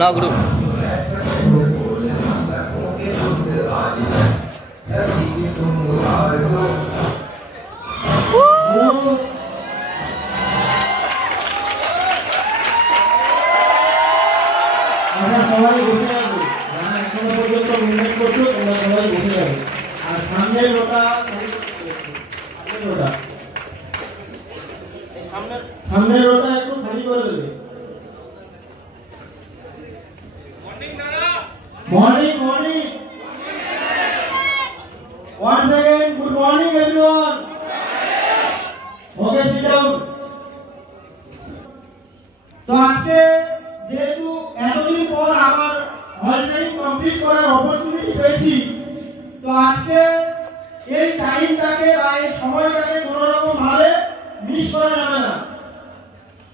না গুরু। আমরা সবাই বসে যাবো, যারা এখনো পর্যন্ত মুভমেন্ট করছো তোমরা সবাই বসে যাবে। আর সামনের রোটা সামনের রোটা একটু খালি করে দেবে। Morning morning once again good morning everyone. Okay, sit down. তো আজকে যেহেতু এতদিন পর আমার অলরেডি কমপ্লিট করার অপরচুনিটি পেয়েছি, তো আজকে এই টাইমটাকে বা এই সময়টাকে কোনো রকম ভাবে মিস করা যাবে না।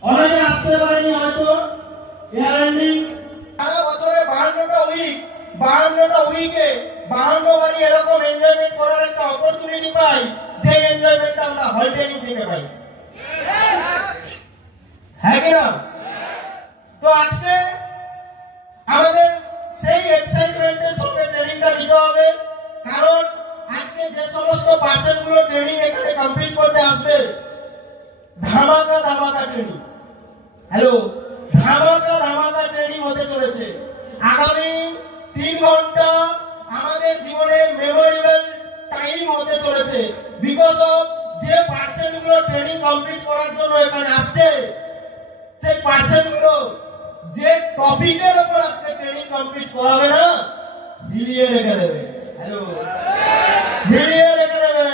অনেকে আসতে পারেনি হয়তো এয়ার এন্ডিং সারা বছরে 52টা উইক, 52টা উইকে 52 বারই এরকম এনজয়মেন্ট করার একটা অপরচুনিটি পাই, যে এনজয়মেন্টটা আমরা হল ট্রেনিং থেকে পাই। হ্যাঁ কি না? তো আজকে আমাদের সেই এক্সাইটমেন্টের সঙ্গে ট্রেনিংটা দিতে হবে, কারণ আজকে যে সমস্ত পার্সনগুলো ট্রেনিং এখানে কমপ্লিট করতে আসবে, ধামাকা ধামাকা ট্রেনিং। হ্যালো, ধামাকা ধামাকা ট্রেনিং হতে চলেছে। আগামী 3 ঘন্টা আমাদের জীবনের মেমোরেবল টাইম হতে চলেছে, বিকজ অফ যে পার্সনগুলো ট্রেনিং কমপ্লিট করার জন্য এখানে আসছে, সেই পার্সনগুলো যে টপিকের উপর আজকে ট্রেনিং কমপ্লিট করাবে না, হিলিয়ে রেখে দেবে। হ্যালো, হিলিয়ে রেখে দেবে।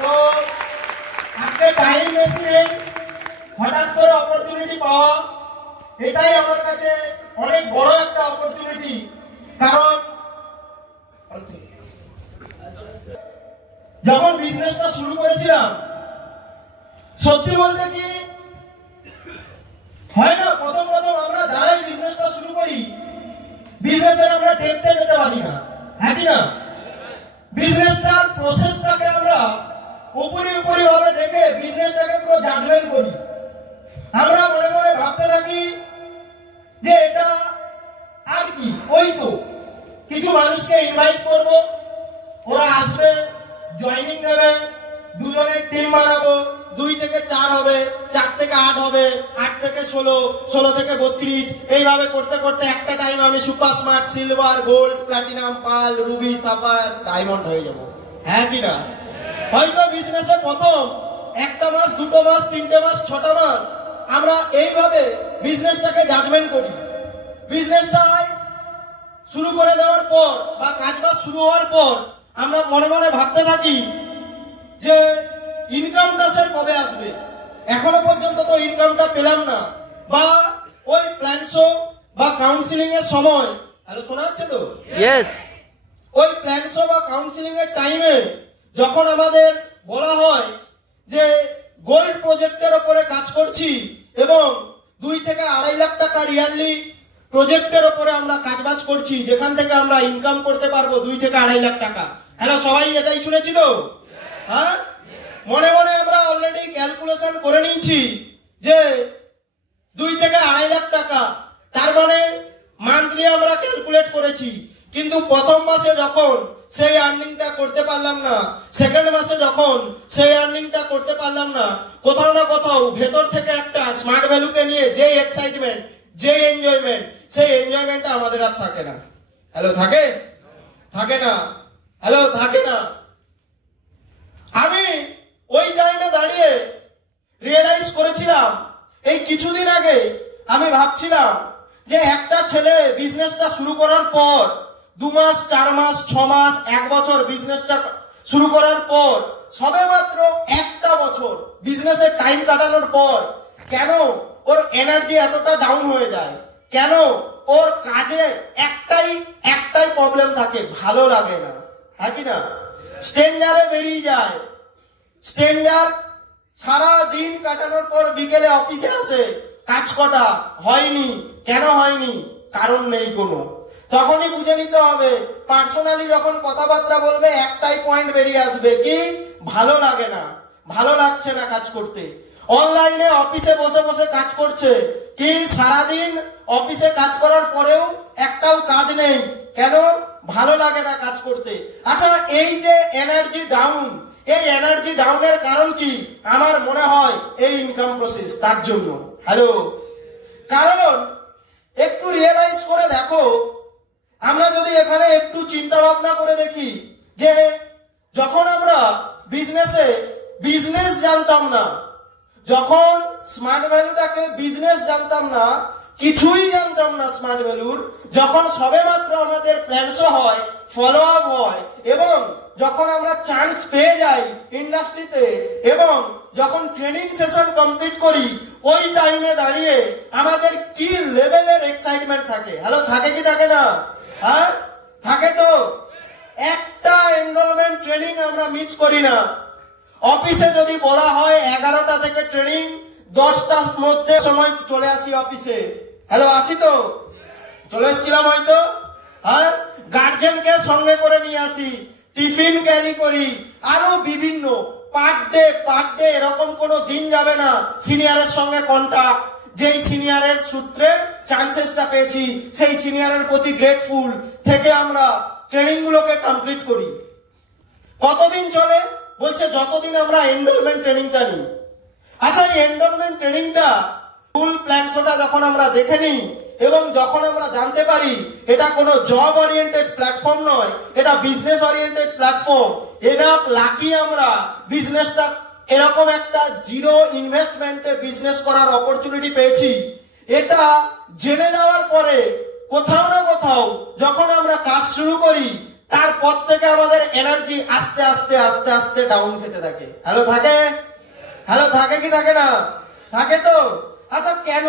তো আজকে টাইম বেশি নেই, হঠাৎ করে অপরচুনিটি পাওয়া এটাই আমার কাছে অনেক বড় একটা অপরচুনিটি। কারণ যখন বিজনেসটা শুরু করেছিলাম, সত্যি বলতে কি হয় না, প্রথম প্রথম আমরা যারাই বিজনেসটা শুরু করি, বিজনেসের আমরা দেখতে যেতে পারি না। হ্যাঁ কি না? বিজনেসটার প্রসেসটাকে আমরা উপরি উপরি ভাবে দেখে বিজনেসটাকে পুরো জাজমেন্ট করি। আমরা মনে মনে ভাবতে থাকি যে এটা আর কি, ওই তো কিছু মানুষকে ইনভাইট করব, ওরা আসবে, জয়েনিং নেবে, দুজনের টিম বানাবো, 2 থেকে 4 হবে, 4 থেকে 8 হবে, 8 থেকে 16, 16 থেকে 32, এইভাবে করতে করতে একটা টাইম আমি super smart, silver, gold, platinum, pearl, ruby, sapphire, diamond হয়ে যাব। হ্যাঁ কি না? হয়তো বিজনেসে প্রথম 1টা মাস, 2টো মাস, 3টে মাস, 6টা মাস আমরা এইভাবে বিজনেসটাকে জাজমেন্ট করি। বিজনেসটা শুরু করে দেওয়ার পর বা কাজবাজ শুরু হওয়ার পর আমরা মনে মনে ভাবতে থাকি যে ইনকামটা স্যার কবে আসবে, এখনো পর্যন্ত তো ইনকামটা পেলাম না। বা ওই প্ল্যান শো বা কাউন্সিলিং এর সময়, হ্যালো শোনা যাচ্ছে তো? ইয়েস। ওই প্ল্যান শো বা কাউন্সিলিং এর টাইমে যখন আমাদের বলা হয় যে গোল্ড প্রজেক্টের উপরে কাজ করছি এবং 2 থেকে 2.5 লাখ টাকা ইয়ারলি প্রজেক্টের উপরে আমরা কাজবাজ করছি, যেখান থেকে আমরা ইনকাম করতে পারবো 2 থেকে 2.5 লাখ টাকা। হ্যালো, সবাই এটাই শুনেছি তো? হ্যাঁ, মনে মনে আমরা অলরেডি ক্যালকুলেশন করে নিয়েছি যে 2 থেকে 2.5 লাখ টাকা, তার মানে মান্থলি আমরা ক্যালকুলেট করেছি। কিন্তু প্রথম মাসে যখন সেই আর্নিংটা করতে পারলাম না, সেকেন্ড মাসে যখন সেই আর্নিংটা করতে পারলাম না, কোথাও না কোথাও ভেতর থেকে একটা স্মার্ট ভ্যালুকে নিয়ে যে এক্সাইটমেন্ট, যে এনজয়মেন্ট, সেই এনজয়মেন্টটা আমাদের আর থাকে না। হ্যালো, থাকে? থাকে না। হ্যালো, থাকে না। আমি ওই টাইমে দাঁড়িয়ে রিয়েলাইজ করেছিলাম, এই কিছুদিন আগে আমি ভাবছিলাম যে একটা ছেলে বিজনেসটা শুরু করার পর 2 মাস, 4 মাস, 6 মাস, 1 বছর বিজনেসটা শুরু করার পর, সবে মাত্র 1টা বছর বিজনেসের টাইম কাটানোর পর কেন ওর এনার্জি এতটা ডাউন হয়ে যায়, কেন ওর কাজে একটাই প্রবলেম থাকে, ভালো লাগে না। হ্যাঁ কি না? স্ট্রেঞ্জারে বেরিয়ে যায়। স্ট্রেঞ্জার সারা দিন কাটানোর পর বিকেলে অফিসে আসে, কাজ কটা হয়নি, কেন হয়নি? কারণ নেই কোনো। তখনই বুঝে নিতে হবে, পার্সোনালি যখন কথাবার্তা বলবে একটাই পয়েন্ট বেরিয়ে আসবে, কি? ভালো লাগে না, ভালো লাগছে না কাজ করতে। অনলাইনে অফিসে বসে বসে কাজ করছে, কি সারাদিন অফিসে কাজ করার পরেও একটাও কাজ নেই, কেন? ভালো লাগে না কাজ করতে। আচ্ছা, এই যে এনার্জি ডাউন, এই এনার্জি ডাউনের কারণ কি? আমার মনে হয় এই ইনকাম প্রসেস, তার জন্য। হ্যালো, কারণ একটু রিয়েলাইজ করে দেখো, আমরা যদি এখানে একটু চিন্তা ভাবনা করে দেখি যে যখন আমরা বিজনেস জানতাম না, যখন স্মার্ট ভ্যালুটাকে বিজনেস জানতাম না, কিছুই জানতাম না স্মার্ট ভ্যালুর, যখন সবেমাত্র আমাদের প্ল্যানসও হয়, ফলো আপ হয়, এবং যখন আমরা চান্স পেয়ে যাই ইন্ডাস্ট্রিতে, এবং যখন ট্রেনিং সেশন কমপ্লিট করি, ওই টাইমে দাঁড়িয়ে আমাদের কি লেভেলের এক্সাইটমেন্ট থাকে। হ্যালো, থাকে কি থাকে না? হ্যাঁ, থাকে তো। একটা এনরোলমেন্ট ট্রেনিং আমরা মিস করি না। অফিসে যদি বলা হয় 11টা থেকে ট্রেনিং, 10টার মধ্যে সময় চলে আসি অফিসে। হ্যালো, আসি তো? চলে এসেছিলাম হয়তো। হ্যাঁ, গার্জেনকে সঙ্গে করে নিয়ে আসি, টিফিন ক্যারি করি, আরো বিভিন্ন পার ডে এরকম কোনো দিন যাবে না সিনিয়রের সঙ্গে কন্টাক্ট, যেই সিনিয়রের সূত্রে চান্সেসটা পেয়েছি, সেই সিনিয়রের প্রতি গ্রেটফুল থেকে আমরা ট্রেনিং গুলোকে কমপ্লিট করি। কতদিন চলে? বলছে যতদিন আমরা এনরোলমেন্ট ট্রেনিংটা নিই। আচ্ছা, এই এনরোলমেন্ট ট্রেনিংটা ফুল প্ল্যানসটা যখন আমরা দেখে নিই এবং যখন আমরা জানতে পারি এটা কোনো জব ওরিয়েন্টেড প্ল্যাটফর্ম নয়, এটা business oriented platform, enough lucky আমরা বিজনেসটা এরকম একটা জিরো ইনভেস্টমেন্টে বিজনেস করার অপরচুনিটি পেয়েছি। এটা জেনে যাওয়ার পরে কোথাও না কোথাও যখন আমরা কাজ শুরু করি, তারপর থেকে আমাদের এনার্জি আস্তে আস্তে আস্তে আস্তে ডাউন খেতে থাকে। হ্যালো, থাকে? হ্যালো, থাকে কি থাকে না? থাকে তো। আচ্ছা, কেন?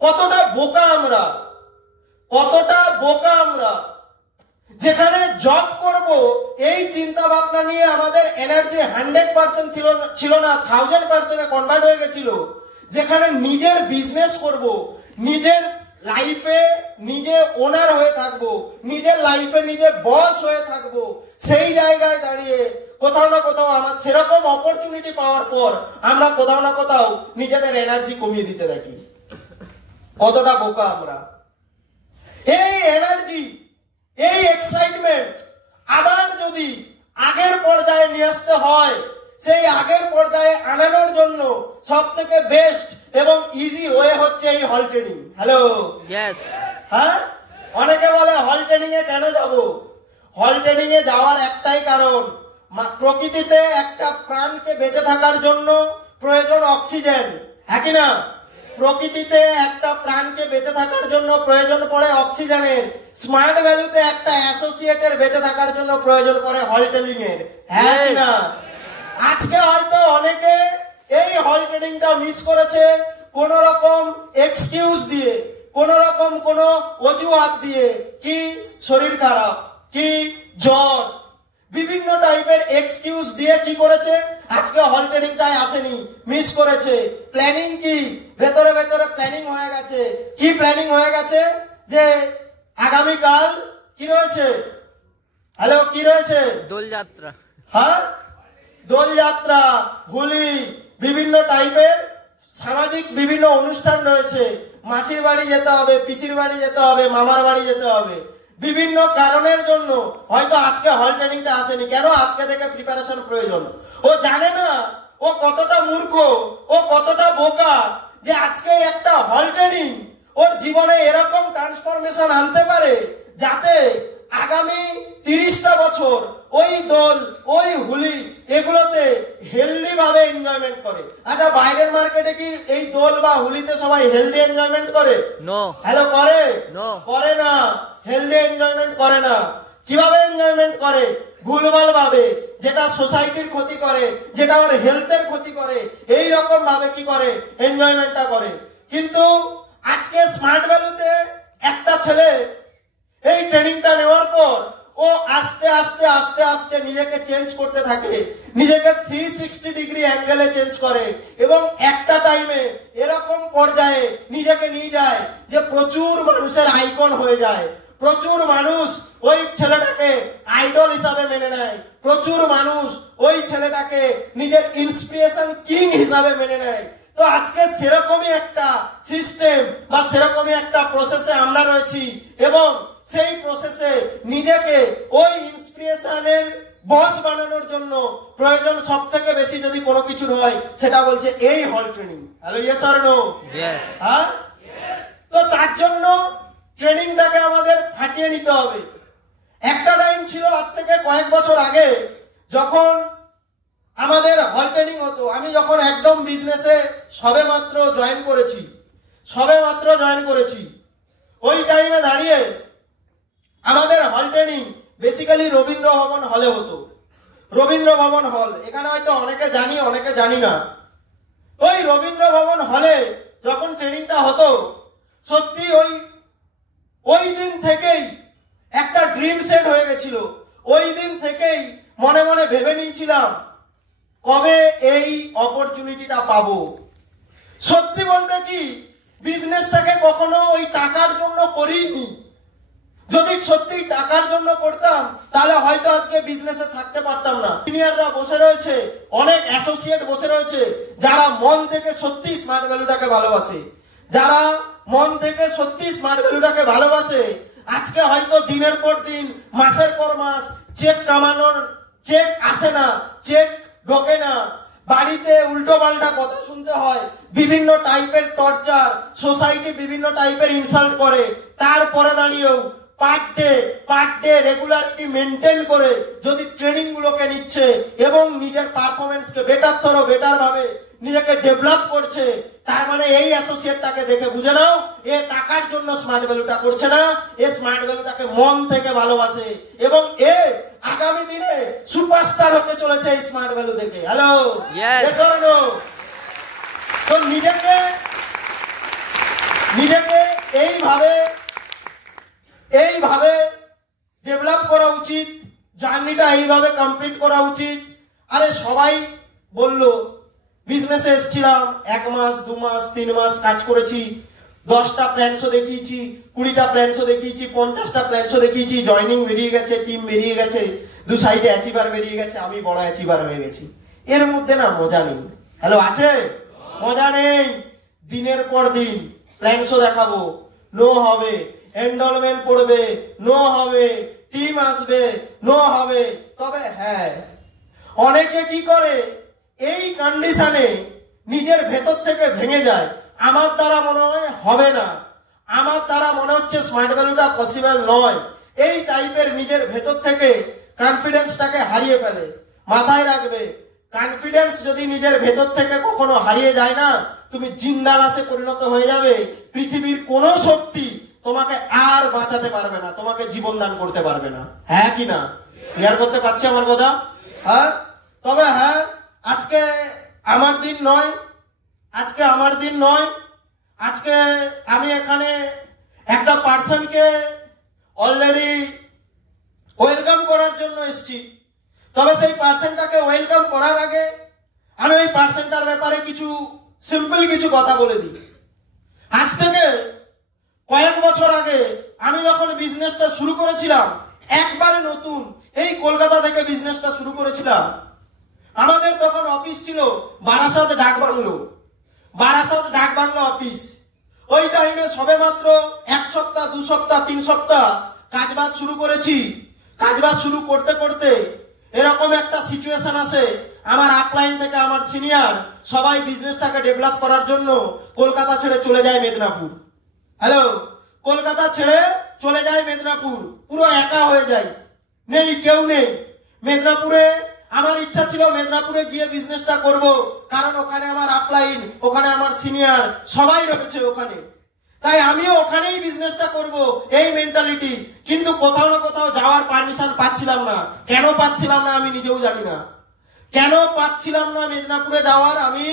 কতটা বোকা আমরা, কতটা বোকা আমরা, যেখানে জব করব এই চিন্তা ভাবনা নিয়ে আমাদের এনার্জি 100% ছিল না, 1000% কনভার্ট হয়ে গেছিল। যেখানে নিজের বিজনেস করব, নিজের লাইফে নিজে ওনার হয়ে থাকবো, নিজের লাইফে নিজে বস হয়ে থাকবো, সেই জায়গায় দাঁড়িয়ে কোথাও না কোথাও আমার সেরকম অপরচুনিটি পাওয়ার পর আমরা কোথাও না কোথাও নিজেদের এনার্জি কমিয়ে দিতে থাকি। কতটা বোকা আমরা। এই এনার্জি, এই এক্সাইটমেন্ট আবার যদি আগের পর্যায়ে নিয়ে আসতে হয়, সেই আগের পর্যায়ে আনানোর জন্য সব থেকে বেস্ট এবং ইজি ওয়ে হচ্ছে এই হল ট্রেনিং। হ্যালো, হ্যাঁ, অনেকে বলে হল ট্রেনিং এ কেন যাব? হল ট্রেনিং এ যাওয়ার একটাই কারণ, প্রকৃতিতে একটা প্রাণকে বেঁচে থাকার জন্য প্রয়োজন অক্সিজেন, হ্যাঁ কি না? প্রকৃতিতে একটা প্রাণকে বেঁচে থাকার জন্য প্রয়োজন পড়ে অক্সিজেনের। স্মার্ট ভ্যালুতে একটা অ্যাসোসিয়েটের বেঁচে থাকার জন্য প্রয়োজন পড়ে হল ট্রেনিং এর, হ্যাঁ কি না? আজকে হয়তো অনেকে এই হল ট্রেনিংটা মিস করেছে কোন রকম এক্সকিউজ দিয়ে, কোন রকম কোন অজুহাত দিয়ে, কি শরীর খারাপ, কি জ্বর, বিভিন্ন টাইপের এক্সকিউজ দিয়ে কি করেছে, আজকে হল ট্রেনিংটায় আসেনি, মিস করেছে। প্ল্যানিং কি? ভেতরে ভেতরে প্ল্যানিং হয়ে গেছে। কি প্ল্যানিং হয়ে গেছে? যে আগামীকাল কি রয়েছে? হ্যালো, কি রয়েছে? দোলযাত্রা। হ্যাঁ, দোলযাত্রা, হোলি, বিভিন্ন টাইপের সামাজিক বিভিন্ন অনুষ্ঠান রয়েছে। মাসির বাড়ি যেতে হবে, পিসির বাড়ি যেতে হবে, মামার বাড়ি যেতে হবে। বিভিন্ন কারণের জন্য হয়তো আজকে হল ট্রেনিংটা আসেনি। কেন? আজকে থেকে প্রিপারেশন প্রয়োজন। ও জানে না ও কতটা মূর্খ, ও কতটা বোকা, যে আজকে একটা হল ট্রেনিং ওর জীবনে এরকম ট্রান্সফরমেশন আনতে পারে যাতে আগামী 30টা বছর ওই দোল, ওই হোলি এগুলোতে হেলদি ভাবে এনজয়মেন্ট করে। আচ্ছা, বাইরের মার্কেটে কি এই দোল বা হোলিতে সবাই হেলদি এনজয়মেন্ট করে? নো। হ্যালো, করে? নো, করে না। হেলদি এনজয়মেন্ট করে না। কিভাবে এনজয়মেন্ট করে? ভুলভাল ভাবে, যেটা সোসাইটির ক্ষতি করে, যেটা আমার হেলথের ক্ষতি করে, এই রকম ভাবে কি করে? এনজয়মেন্টটা করে। কিন্তু আজকে স্মার্ট ভ্যালুতে একটা ছেলে এই ট্রেনিংটা নেওয়ার পর ও আস্তে আস্তে আস্তে আস্তে নিজেকে চেঞ্জ করতে থাকে, নিজেকে 360 ডিগ্রি অ্যাঙ্গেলে চেঞ্জ করে, এবং একটা টাইমে এরকম পর্যায়ে নিজেকে নিয়ে যায় যে প্রচুর মানুষের আইকন হয়ে যায়। প্রচুর মানুষ ওই ছেলেটাকে আইডল হিসাবে মেনে নেয়, প্রচুর মানুষ ওই ছেলেটাকে নিজের ইন্সপিরেশন কিং হিসাবে মেনে নেয়। তো আজকে সেরকমই একটা সিস্টেম বা সেরকমই একটা প্রসেসে আমরা রয়েছি, এবং সেই প্রসেসে নিজেকে ওই ইন্সপিরেশনের বস বানানোর জন্য প্রয়োজন সব থেকে বেশি যদি কোনো কিছুর হয় সেটা বলছে এই হল training. Hello, yes or no? হ্যাঁ। তো তার জন্য ট্রেনিংটাকে আমাদের ফাটিয়ে নিতে হবে। একটা টাইম ছিল আজ থেকে কয়েক বছর আগে, যখন আমাদের হল ট্রেনিং হতো, আমি যখন একদম বিজনেসে সবে মাত্র জয়েন করেছি, ওই টাইমে দাঁড়িয়ে আমাদের হল ট্রেনিং বেসিক্যালি রবীন্দ্র ভবন হলে হতো। রবীন্দ্র ভবন হল, এখানে হয়তো অনেকে জানি অনেকে জানি না। ওই রবীন্দ্র ভবন হলে যখন ট্রেনিংটা হতো, সত্যি ওই দিন থেকেই একটা ড্রিম সেট হয়ে গেছিল। ওই দিন থেকেই মনে মনে ভেবে নিয়েছিলাম কবে এই অপরচুনিটিটা পাবো। সত্যি বলতে কি, বিজনেসটাকে কখনো ওই টাকার জন্য করিনি। যদি সত্যি টাকার জন্য করতাম তাহলে হয়তো আজকে বিজনেসে থাকতে পারতাম না। সিনিয়ররা বসে রয়েছে, অনেক অ্যাসোসিয়েট বসে রয়েছে, যারা মন থেকে সত্যি স্মার্ট ভ্যালুটাকে ভালোবাসে, যারা মন থেকে সত্যি স্মার্ট ভ্যালুটাকে ভালোবাসে। আজকে হয়তো দিনের পর দিন, মাসের পর মাস চেক আসে না, চেক ঢোকে না, বাড়িতে উল্টো পাল্টা কথা শুনতে হয়, বিভিন্ন টাইপের টর্চার, সোসাইটি বিভিন্ন টাইপের ইনসাল্ট করে। তারপরে দাঁড়িয়েও পার ডে রেগুলারিটি মেনটেন করে যদি ট্রেনিং গুলোকে নিচ্ছে এবং নিজের পারফরমেন্সকে বেটার ভাবে নিজেকে ডেভেলপ করছে, তার মানে এই অ্যাসোসিয়েটটাকে দেখে বুঝে নাও এ টাকার জন্য স্মার্ট ভ্যালুটা করছে না, এ স্মার্ট ভ্যালুটাকে মন থেকে ভালোবাসে, এবং এ আগামী দিনে সুপারস্টার হতে চলেছে এই স্মার্ট ভ্যালু দেখে। হ্যালো, তো নিজেকে এইভাবে ডেভেলপ করা উচিত, জার্নিটা এইভাবে কমপ্লিট করা উচিত। আরে সবাই বললো, বিজনেসে এসেছিলাম, 1 মাস 2 মাস 3 মাস কাজ করেছি, 10টা প্ল্যান শো দেখিয়েছি, 20টা প্ল্যান শো দেখিয়েছি, 50টা প্ল্যান শো দেখিয়েছি, জয়নিং বেরিয়ে গেছে, টিম বেরিয়ে গেছে, 2 সাইডে অ্যাচিভার বেরিয়ে গেছে, আমি বড় অ্যাচিভার হয়ে গেছি। এর মধ্যে না মজা নেই। হ্যালো, আছে? মজা নেই। দিনের পর দিন প্ল্যান শো দেখাবো, নো হবে, এনরোলমেন্ট পড়বে, নো হবে, টিম আসবে, নো হবে। তবে হ্যাঁ, অনেকে কি করে, এই কন্ডিশনে নিজের ভেতর থেকে ভেঙে যায়। আমার দ্বারা মনে হয় হবে না, আমার দ্বারা মনে হচ্ছে স্মার্ট ভ্যালুটা পসিবল নয়, এই টাইপের নিজের ভেতর থেকে কনফিডেন্সটাকে হারিয়ে ফেলে। মাথায় রাখবে, কনফিডেন্স যদি নিজের ভেতর থেকে কখনো হারিয়ে যায় না, তুমি জিন্দালাসে পরিণত হয়ে যাবে। পৃথিবীর কোনো শক্তি তোমাকে আর বাঁচাতে পারবে না, তোমাকে জীবন দান করতে পারবে না। হ্যাঁ কি না? ক্লিয়ার করতে পারছি আমার কথা? হ্যাঁ। তবে হ্যাঁ, আজকে আমার দিন নয়, আজকে আমি এখানে একটা পার্সনকে অলরেডি ওয়েলকাম করার জন্য এসেছি। তবে সেই পার্সনটাকে ওয়েলকাম করার আগে আমি ওই পার্সনটার ব্যাপারে সিম্পল কিছু কথা বলে দিই। আজ থেকে কয়েক বছর আগে আমি যখন বিজনেসটা শুরু করেছিলাম, একবারে নতুন এই কলকাতা থেকে বিজনেসটা শুরু করেছিলাম, আমাদের তখন অফিস ছিল বারাসাত ডাকবাংলো অফিস। ওই টাইমে সবে মাত্র 1 সপ্তাহ 2 সপ্তাহ 3 সপ্তাহ কাজবাজ শুরু করেছি। কাজবাজ শুরু করতে করতে এরকম একটা সিচুয়েশন আসে, আমার আপলাইন থেকে আমার সিনিয়র সবাই বিজনেসটাকে ডেভেলপ করার জন্য কলকাতা ছেড়ে চলে যায় মেদিনীপুর। হ্যালো, কলকাতা ছেড়ে চলে যায় মেদিনীপুর, পুরো একা হয়ে যায়, কেউ নেই মেদিনীপুরে। আমার ইচ্ছা ছিল মেদিনীপুরে গিয়ে বিজনেসটা করব, কারণ ওখানে আমার আপলাইন, ওখানে আমার সিনিয়র সবাই রয়েছে ওখানে, তাই আমিও ওখানেই বিজনেসটা করব, এই মেন্টালিটি। কিন্তু কোথাও না কোথাও যাওয়ার পারমিশন পাচ্ছিলাম না। কেন পাচ্ছিলাম না আমি নিজেও জানি না, কেন পাচ্ছিলাম না মেদিনীপুরে যাওয়ার, আমি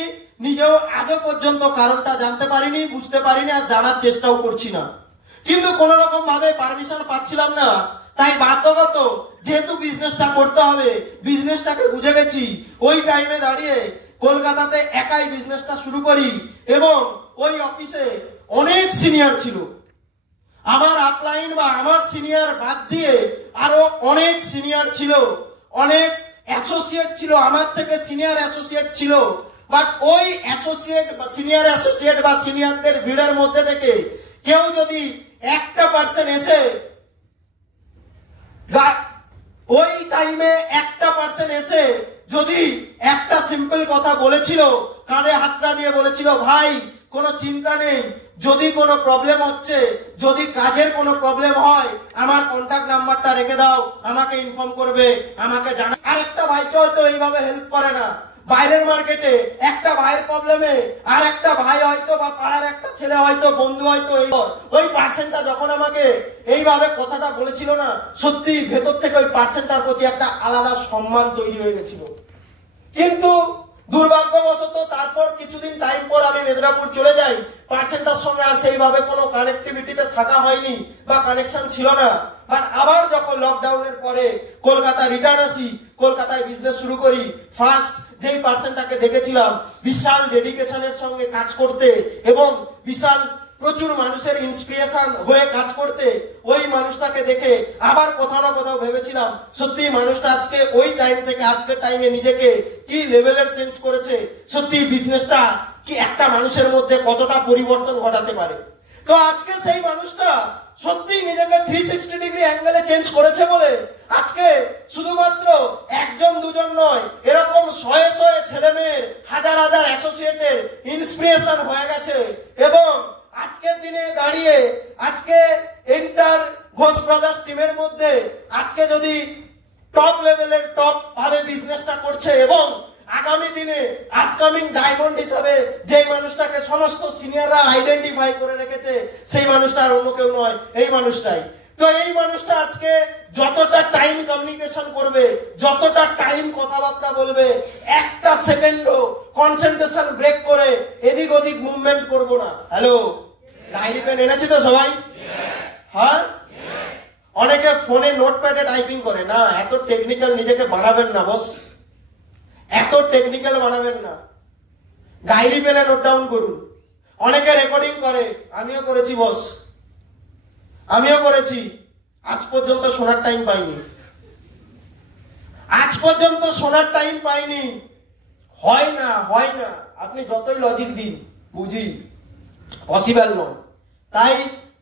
নিজেও আজও পর্যন্ত কারণটা জানতে পারিনি, বুঝতে পারিনি, আর জানার চেষ্টাও করছি না। কিন্তু কোন রকম ভাবে পারমিশন পাচ্ছিলাম না, তাই বাধ্যগত যেহেতু বিজনেসটা করতে হবে, বিজনেসটাকে বুঝে গেছি। ওই টাইমে দাঁড়িয়ে কলকাতাতে একাই বিজনেসটা শুরু করি, এবং ওই অফিসে অনেক সিনিয়র ছিল। আমার আপলাইন বা আমার সিনিয়র বাদ দিয়ে আরো অনেক সিনিয়র ছিল, অনেক অ্যাসোসিয়েট ছিল, আমার থেকে সিনিয়র অ্যাসোসিয়েট ছিল। বাট ওই অ্যাসোসিয়েট বা সিনিয়রদের ভিড়ের মধ্যে থেকে কেউ যদি 1% এসে ওই টাইমে 1% এসে যদি একটা সিম্পল কথা বলেছিল, কাঁধে হাতটা দিয়ে বলেছিল, ভাই কোনো চিন্তা নেই, যদি কোনো প্রবলেম হচ্ছে, যদি কাজের কোনো প্রবলেম হয়, আমার কন্ট্যাক্ট নাম্বারটা রেখে দাও, আমাকে ইনফর্ম করবে, আমাকে জানা। আর একটা ভাইকে হয়তো এইভাবে হেল্প করে না, বাইরের মার্কেটে একটা ভাইয়ের প্রবলেমে আর একটা ভাই হয়তো বা পাড়ার একটা ছেলে হয়তো বন্ধু হয়তো ওই পার্সেন্টটা যখন আমাকে এইভাবে কথাটা বলেছিল না, সত্যি ভেতর থেকে ওই পার্সেন্টটার প্রতি একটা আলাদা সম্মান তৈরি হয়ে গেছিল। কিন্তু দুর্ভাগ্যবশত তারপর কিছুদিন টাইম পর আমি মেদিনীপুর চলে যাই, পার্সেন্টটার সঙ্গে আর সেইভাবে কোনো কানেক্টিভিটিতে থাকা হয়নি বা কানেকশন ছিল না। বাট আবার যখন লকডাউনের পরে কলকাতা রিটার্ন আসি, কলকাতায় বিজনেস শুরু করি, ফার্স্ট যেই পার্সনটাকে দেখেছিলাম বিশাল ডেডিকেশনের সঙ্গে কাজ করতে এবং বিশাল প্রচুর মানুষের ইন্সপিরেশন হয়ে কাজ করতে, ওই মানুষটাকে দেখে আবার কোথাও না কোথাও ভেবেছিলাম সত্যি মানুষটা আজকে ওই টাইম থেকে আজকের টাইমে নিজেকে কি লেভেলের চেঞ্জ করেছে, সত্যি বিজনেসটা কি একটা মানুষের মধ্যে কতটা পরিবর্তন ঘটাতে পারে। তো আজকে সেই মানুষটা সত্যি নিজেকে 360 ডিগ্রি অ্যাঙ্গেলে চেঞ্জ করেছে বলে আজকে শুধুমাত্র একজন দুজন নয়, এরকম শয়ে শয়ে ছেলে মেয়ের হাজার হাজার অ্যাসোসিয়েটের ইন্সপিরেশন হয়ে গেছে। এবং আজকের দিনে দাঁড়িয়ে আজকে এন্টার ঘোষ ব্রাদার্স টিমের মধ্যে আজকে যদি টপ লেভেলের টপ ভাবে বিজনেসটা করছে এবং আগামী দিনে আপকামিং ডায়মন্ড হিসাবে যে মানুষটাকে সমস্ত সিনিয়ররা আইডেন্টিফাই করে রেখেছে, সেই মানুষটা আর অন্য কেউ নয়, এই মানুষটাই। তো এই মানুষটা আজকে যতটা টাইম কমিউনিকেশন করবে, যতটা টাইম কথাবার্তা বলবে, একটা সেকেন্ডও কনসেন্ট্রেশন ব্রেক করে এদিক ওদিক মুভমেন্ট করব না। হ্যালো, ডায়েরি পেন এনেছি তো সবাই? হ্যাঁ, অনেকে ফোনে নোটপ্যাডে টাইপিং করে না, এত টেকনিক্যাল নিজেকে বানাবেন না বস, এত টেকনিক্যাল বানাবেন না, ডায়েরি পেনে নোট ডাউন করুন। অনেকে রেকর্ডিং করে, আমিও করেছি বস, আমিও করেছি, আজ পর্যন্ত শোনার টাইম পাইনি, আজ পর্যন্ত শোনার টাইম পাইনি। হয় না, হয় না, আপনি যতই লজিক দিন বুঝি পসিবল নয়। তাই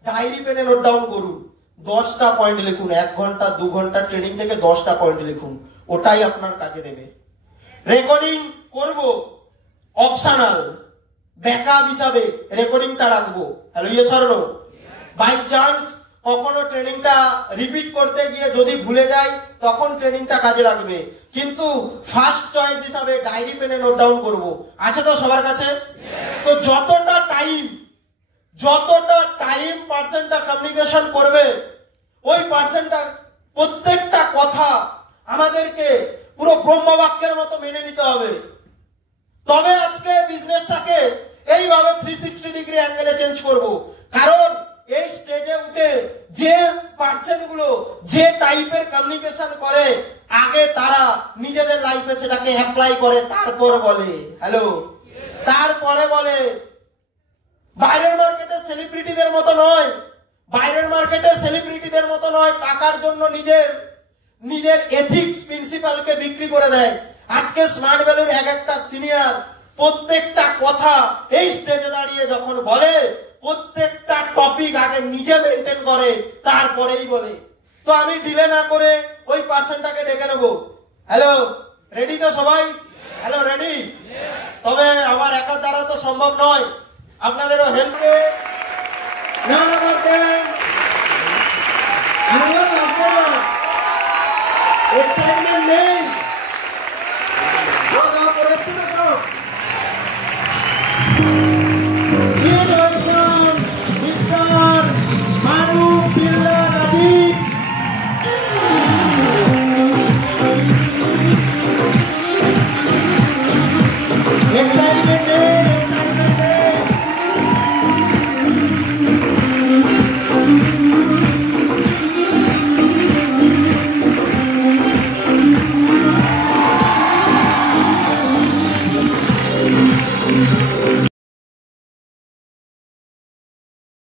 ডায়েরি পেনে নোট ডাউন করুন, 10টা পয়েন্ট লিখুন, 1 ঘন্টা 2 ঘন্টা ট্রেনিং থেকে 10টা পয়েন্ট লিখুন, ওটাই আপনার কাজে দেবে। রেকর্ডিং করব অপশনাল, ব্যাকআপ হিসাবে রেকর্ডিংটা রাখবো। হ্যালো, ইয়ে স্বর্ণ, বাই চান্স কখনো ট্রেনিংটা রিপিট করতে গিয়ে যদি ভুলে যাই তখন ট্রেনিংটা কাজে লাগবে, কিন্তু ফার্স্ট চয়েস হিসাবে ডায়েরি পেনে নোট ডাউন করব। আছে তো সবার কাছে? তো যতটা টাইম পার্সনটা কমিউনিকেশন করবে, ওই পার্সনটা প্রত্যেকটা কথা আমাদেরকে পুরো ব্রহ্মবাক্যের মতো মেনে নিতে হবে। তবে আজকে বিজনেসটাকে এইভাবে 360 ডিগ্রি অ্যাঙ্গেলে চেঞ্জ করব। কারণ এই স্টেজে উঠে যে পার্সন গুলো যে টাইপের কমিউনিকেশন করে, আগে তারা নিজেদের লাইফে সেটাকে অ্যাপ্লাই করে, তারপর বলে হ্যালো, তারপরে বলে। বাইরের মার্কেটে সেলিব্রিটিদের মতো নয়, বাইরের মার্কেটে সেলিব্রিটিদের মতো নয়, টাকার জন্য নিজের এথিক্স প্রিন্সিপালকে বিক্রি করে দেয়। আজকে স্মার্ট ভ্যালুর এক একটা সিনিয়র প্রত্যেকটা কথা এই স্টেজে দাঁড়িয়ে যখন বলে, প্রত্যেকটা টপিক আগে নিজে মেনটেন করে, তারপরেই বলে। তো আমি ডিলে না করে ওই পার্সনটাকে ডেকে নেবো। হ্যালো, রেডি তো সবাই? Hello, ready? তবে আমার একার দ্বারা তো সম্ভব নয়, আপনাদেরও হেল্পে